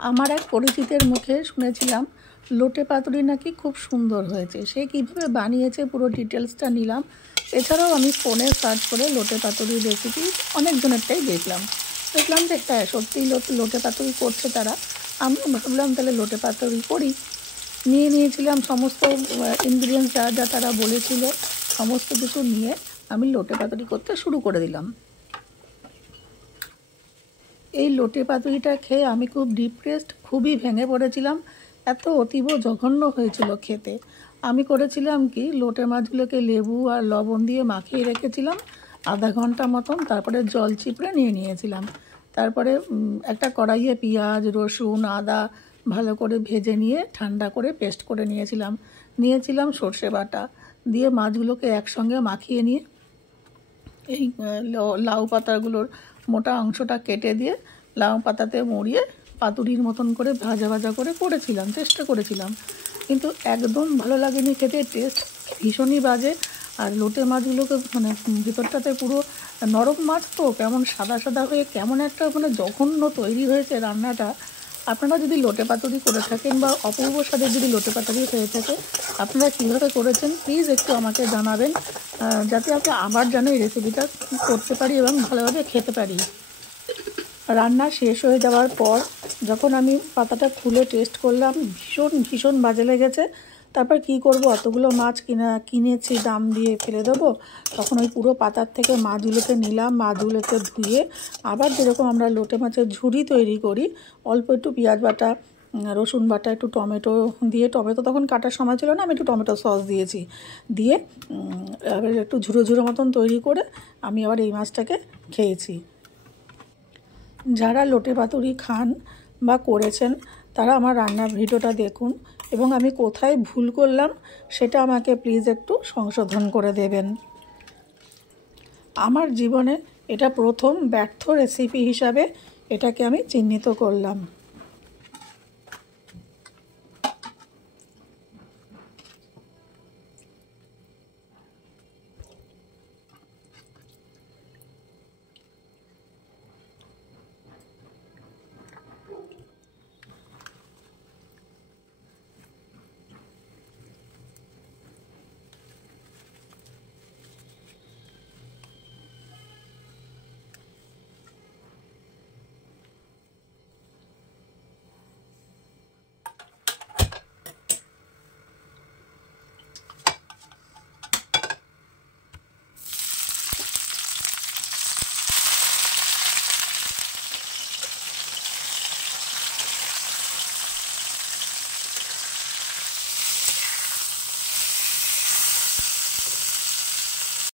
আমার এক পরিচিতের মুখে শুনেছিলাম লোটে পাতুরি নাকি খুব সুন্দর হয়েছে। সে কীভাবে বানিয়েছে পুরো ডিটেলসটা নিলাম। এছাড়াও আমি ফোনে সার্চ করে লোটে পাতুরির রেসিপি অনেকজনেরটাই দেখলাম যে হ্যাঁ সত্যিই লোটে পাতুরি করছে তারা। আমি ভাবলাম তাহলে লোটে পাতুরি করি। নিয়েছিলাম সমস্ত ইনগ্রিডিয়েন্টস যা যা তারা বলেছিল, সমস্ত কিছু নিয়ে আমি লোটে পাতুরি করতে শুরু করে দিলাম। এই লোটে পাতুরিটা খেয়ে আমি খুব ডিপ্রেসড, খুবই ভেঙে পড়েছিলাম। এত অতীব জঘন্য হয়েছিল খেতে। আমি করেছিলাম কি, লোটে মাছগুলোকে লেবু আর লবণ দিয়ে মাখিয়ে রেখেছিলাম আধা ঘন্টা মতন, তারপরে জল চিপড়ে নিয়েছিলাম। তারপরে একটা কড়াইয়ে পেঁয়াজ, রসুন, আদা ভালো করে ভেজে নিয়ে ঠান্ডা করে পেস্ট করে নিয়েছিলাম সর্ষে বাটা দিয়ে মাছগুলোকে একসঙ্গে মাখিয়ে নিয়ে এই লাউ পাতাগুলোর মোটা অংশটা কেটে দিয়ে লাউ পাতাতে মুড়িয়ে পাতুরির মতন করে ভাজা করে চেষ্টা করেছিলাম, কিন্তু একদম ভালো লাগেনি খেতে। টেস্ট ভীষণই বাজে। আর লোটে মাছগুলোকে ভিতরটাতে পুরো নরম মাছ তো কেমন সাদা হয়ে কেমন একটা জঘন্য তৈরি হয়েছে রান্নাটা। আপনারা যদি লোটে পাতুরি করে থাকেন বা অপূর্ব স্বাদের যদি লোটে পাতুরি হয়ে থাকে, আপনারা কীভাবে করেছেন প্লিজ একটু আমাকে জানাবেন, যাতে আমি আবার যেন এই রেসিপিটা করতে পারি এবং ভালোভাবে খেতে পারি। রান্না শেষ হয়ে যাওয়ার পর যখন আমি পাতাটা খুলে টেস্ট করলাম, ভীষণ বাজে লেগেছে। তারপর কি করব, অতগুলো মাছ কিনেছি, দাম দিয়ে ফেলে দেবো। তখন ওই পুরো পাতার থেকে মাছগুলোকে নিলাম, মাছগুলোকে ধুয়ে আবার যেরকম আমরা লোটে মাছের ঝুড়ি তৈরি করি, অল্প একটু পেঁয়াজ বাটা, রসুন বাটা, একটু টমেটো দিয়ে, টমেটো তখন কাটার সময় ছিল না, আমি একটু টমেটো সস দিয়ে এবার একটু ঝুরো মতন তৈরি করে আমি আবার এই মাছটাকে খেয়েছি। যারা লোটে পাতুরি খান বা করেছেন তারা আমার রান্নার ভিডিওটা দেখুন এবং আমি কোথায় ভুল করলাম সেটা আমাকে প্লিজ একটু সংশোধন করে দেবেন। আমার জীবনে এটা প্রথম ব্যর্থ রেসিপি হিসাবে এটাকে আমি চিহ্নিত করলাম।